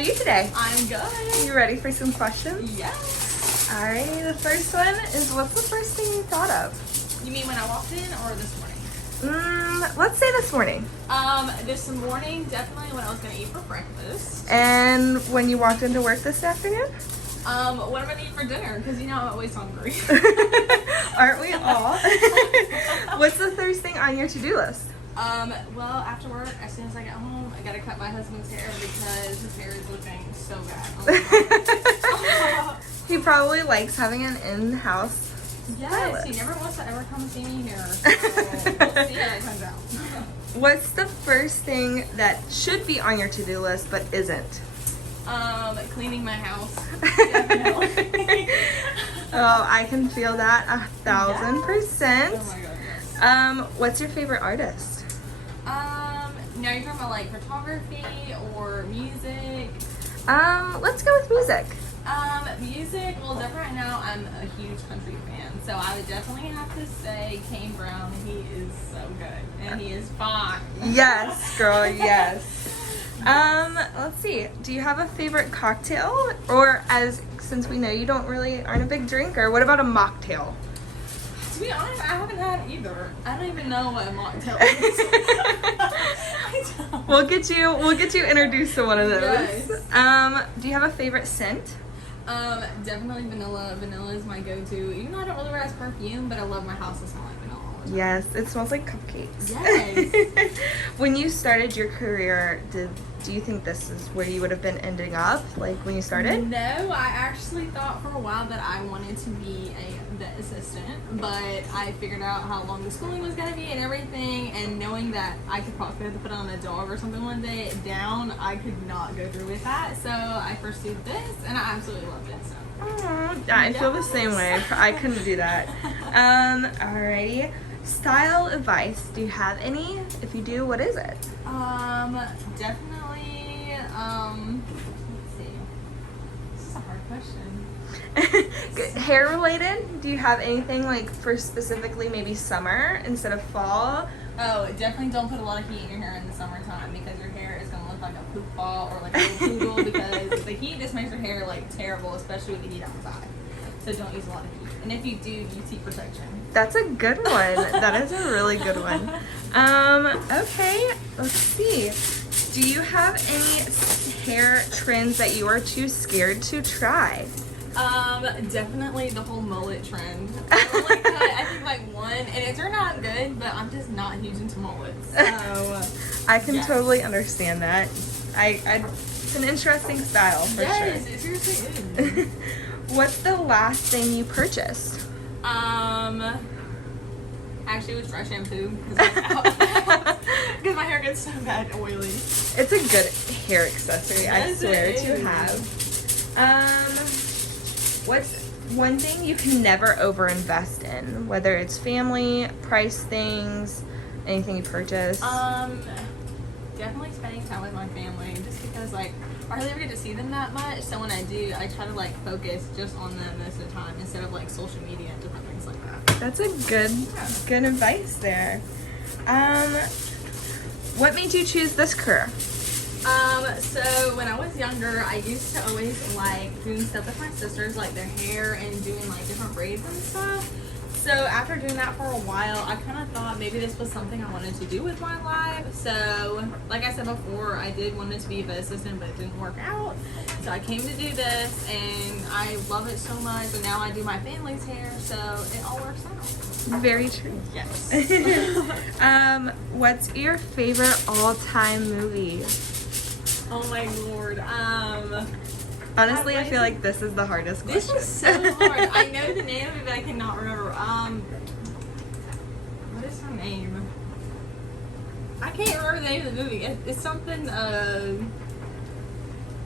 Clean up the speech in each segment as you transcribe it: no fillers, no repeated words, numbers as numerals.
you today? I'm good. You ready for some questions? Yes. Alright, the first one is, what's the first thing you thought of? You mean when I walked in or this morning? Let's say this morning. This morning, definitely when I was going to eat for breakfast. And when you walked into work this afternoon? What am I going to eat for dinner? Because you know I'm always hungry. Aren't we all? What's the first thing on your to-do list? Well, after work, as soon as I get home, I got to cut my husband's hair because his hair is looking so bad. Oh He probably likes having an in-house yes, stylist. he never wants to ever come see me here. So we'll see how it comes out. What's the first thing that should be on your to-do list but isn't? Cleaning my house. Definitely. Oh, I can feel that 1,000%. Oh my god, yes. What's your favorite artist? Now you're talking about like photography or music? Let's go with music. Music, well, definitely right now I'm a huge country fan, so I would definitely have to say Kane Brown. He is so good, and he is fine. Yes, girl, yes. Let's see. Do you have a favorite cocktail? Or since we know you aren't a big drinker, what about a mocktail? To be honest, I haven't had either. I don't even know what a mocktail is. I don't. We'll get you introduced to one of those. Yes. Do you have a favorite scent? Definitely vanilla. Vanilla is my go-to. Even though I don't really wear as perfume, but I love my house to smell like vanilla all the time. Yes, it smells like cupcakes. Yes. When you started your career, do you think this is where you would have been ending up, like when you started? No, I actually thought for a while that I wanted to be the assistant, but I figured out how long the schooling was going to be and everything, and knowing that I could possibly have to put on a dog or something one day down, I could not go through with that. So I pursued this, and I absolutely loved it. So. I feel the same way. I couldn't do that. Alrighty. Style advice. Do you have any? If you do, what is it? Definitely, let's see. This is a hard question. Hair related? Do you have anything like for specifically maybe summer instead of fall? Oh, definitely don't put a lot of heat in your hair in the summertime because your hair is going to look like a poop ball or like a little poodle because the heat just makes your hair like terrible, especially with the heat outside. So don't use a lot of heat. And if you do, use heat protection. That's a good one. That is a really good one. Okay, let's see. Do you have any hair trends that you are too scared to try? Definitely the whole mullet trend. I only cut, I think like one, and it turned out good, but I'm just not huge into mullets. So I can yes. totally understand that. It's an interesting style for yes, sure. it seriously is. What's the last thing you purchased? Actually, it was dry shampoo because my hair gets so bad and oily. It's a good hair accessory, I Yes, swear it to is. have. What's one thing you can never overinvest in? Whether it's family, price things, anything you purchase. Definitely spending time with my family, just because like I hardly ever get to see them that much. So when I do, I try to like focus just on them most of the time instead of like social media and different things like that. That's a good advice there. What made you choose this career? So when I was younger, I used to always like doing stuff with my sisters, like their hair and doing like different braids and stuff. So after doing that for a while, I kind of thought maybe this was something I wanted to do with my life. So like I said before, I did want it to be a vet assistant, but it didn't work out. So I came to do this, and I love it so much. And now I do my family's hair, so it all works out. Very true. Yes. What's your favorite all-time movie? Oh my lord. Honestly, I feel like this is the hardest question. This was so hard. I know the name of it, but I cannot remember. What is her name? I can't remember the name of the movie. It's something.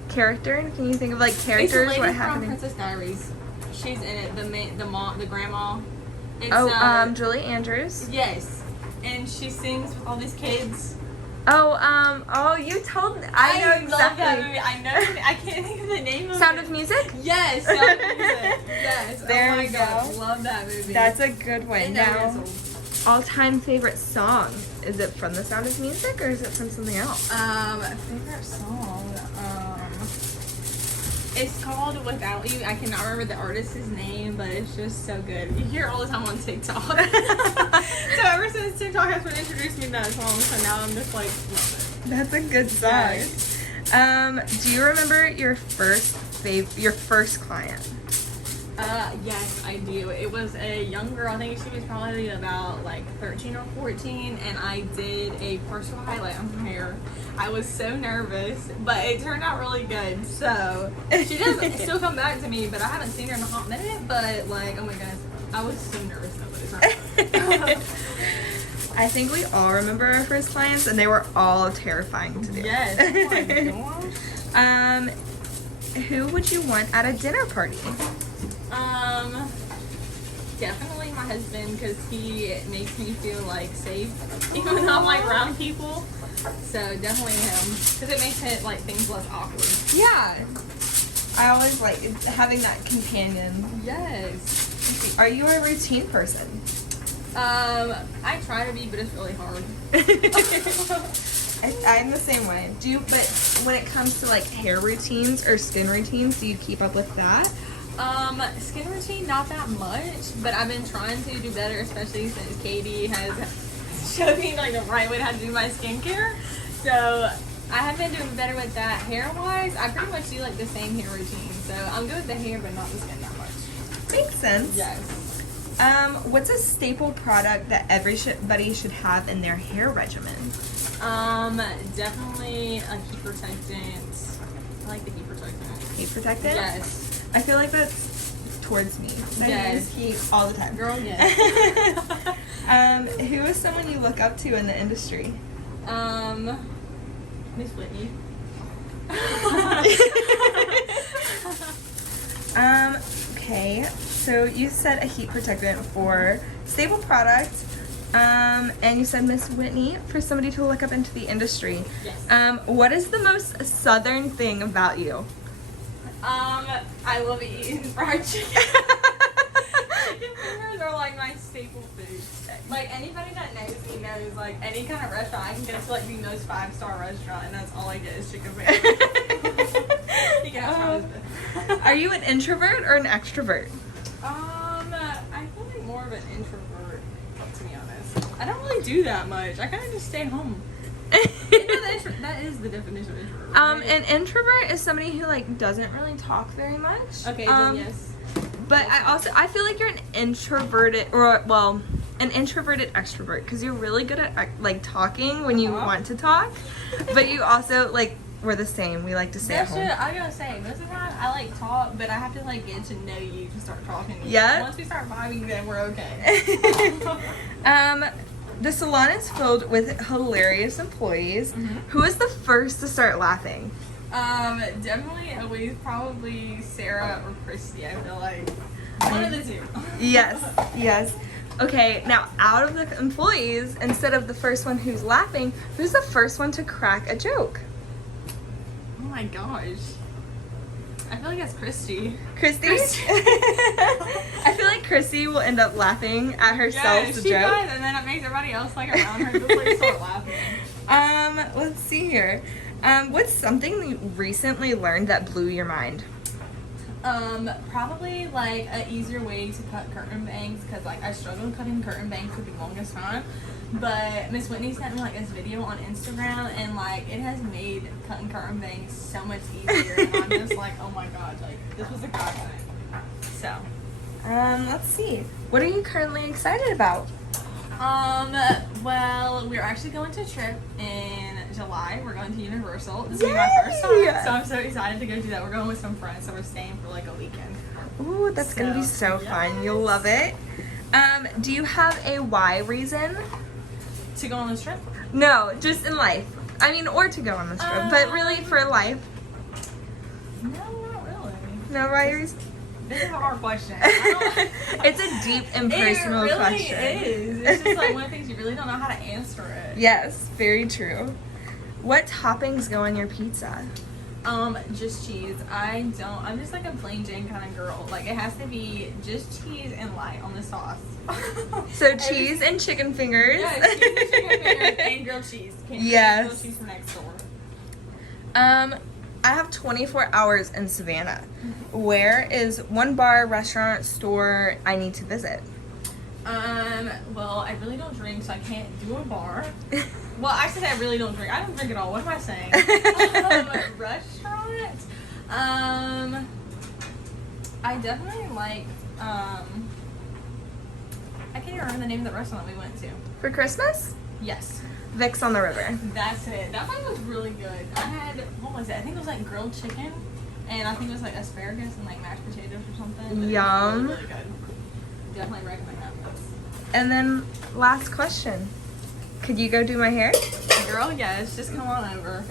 Character? Can you think of like It's characters? the lady What from happened? Princess Diaries. She's in it. The mom, the grandma. It's, Julie Andrews. Yes, and she sings with all these kids. You told me. I know exactly. Love that movie. I know. I can't think of the name of Sound it. of Music? Yes, Sound of Music. Yes. There oh my we God, go. love that movie. That's a good one. And Now, all-time favorite song. Is it from The Sound of Music or is it from something else? Favorite song. It's called Without You. I cannot remember the artist's name, but it's just so good. You hear it all the time on TikTok. So ever since TikTok has been introduced me to that song, so now I'm just like, love it. That's a good song. Yes. Do you remember your first client? Yes, I do. It was a young girl. I think she was probably about like 13 or 14, and I did a partial highlight on her hair. I was so nervous, but it turned out really good. So she does still come back to me, but I haven't seen her in a hot minute. But like, oh my goodness, I was so nervous though, but it turned out. I think we all remember our first clients, and they were all terrifying to do. Yes. Oh my gosh. Who would you want at a dinner party? Definitely my husband, because he makes me feel like safe even when I'm like around people. So definitely him, because it makes it like things less awkward. Yeah, I always like having that companion. Yes. Are you a routine person? I try to be, but it's really hard. I'm the same way. But when it comes to like hair routines or skin routines, do you keep up with that? Skin routine, not that much, but I've been trying to do better, especially since Katie has showed me like the right way to how to do my skincare. So I have been doing better with that. Hair wise, I pretty much do like the same hair routine. So I'm good with the hair, but not the skin that much. Makes sense. Yes. What's a staple product that everybody should have in their hair regimen? Definitely a heat protectant. I like the heat protectant. Heat protectant? Yes. I feel like that's towards me. I use heat all the time. Girl, yes. Who is someone you look up to in the industry? Miss Whitney. Okay. So you said a heat protectant for staple product. And you said Miss Whitney for somebody to look up into the industry. Yes. What is the most southern thing about you? I love eating fried chicken. Chicken fingers are like my staple food. Like anybody that knows me knows like any kind of restaurant I can go to like the most 5-star restaurant and that's all I get is chicken fingers. You can ask my husband. Are you an introvert or an extrovert? I feel like more of an introvert, to be honest. I don't really do that much. I kind of just stay home. That is the definition of introvert. Right? An introvert is somebody who like doesn't really talk very much. Okay, then yes. But I feel like you're an introverted an introverted extrovert because you're really good at like talking when you want to talk, but you also like we're the same. We like to stay at home. I gotta say, most of the time I like talk, but I have to like get to know you to start talking. Yeah. Once we start vibing, then we're okay. The salon is filled with hilarious employees. Mm-hmm. Who is the first to start laughing? Definitely always probably Sarah or Christy. I feel like one of the two. Yes. Okay, now out of the employees, instead of the first one who's laughing, who's the first one to crack a joke? Oh my gosh. I feel like that's Christy. Christy? I feel like Christy will end up laughing at herself. Yeah, she does, and then it makes everybody else like around her just like start laughing. Let's see here. What's something you recently learned that blew your mind? Probably like an easier way to cut curtain bangs because like I struggled cutting curtain bangs for the longest time. But Miss Whitney sent me like this video on Instagram and like it has made cutting curtain bangs so much easier. And I'm just like, oh my god, like this was a godsend. So, let's see. What are you currently excited about? Well, we're actually going to a trip in July. We're going to Universal. This will be my first time, so I'm so excited to go do that. We're going with some friends, so we're staying for like a weekend. Ooh, that's gonna be so fun. You'll love it. Do you have a why reason? To go on this trip? No, just in life. I mean, or to go on this trip, but really for life. No, not really. No why reason? This is a hard question. It's a deep and personal question. It really is. It's just like one of the things you really don't know how to answer it. Yes, very true. What toppings go on your pizza? Just cheese. I'm just like a plain Jane kind of girl. Like it has to be just cheese and light on the sauce. So cheese and chicken fingers. Yeah, cheese and chicken fingers and grilled cheese. Can't yes. grilled cheese from next door. I have 24 hours in Savannah. Where is one bar, restaurant, store I need to visit? Well, I really don't drink, so I can't do a bar. Well, actually, I really don't drink. I don't drink at all. What am I saying? Restaurant. I definitely like. I can't even remember the name of the restaurant we went to. For Christmas? Yes. Vic's on the River. That's it. That one was really good. I had, what was it? I think it was like grilled chicken, and I think it was like asparagus and like mashed potatoes or something. But Yum. It was really good. Definitely recommend that place. And then last question. Could you go do my hair? Girl, yes. Just come on over.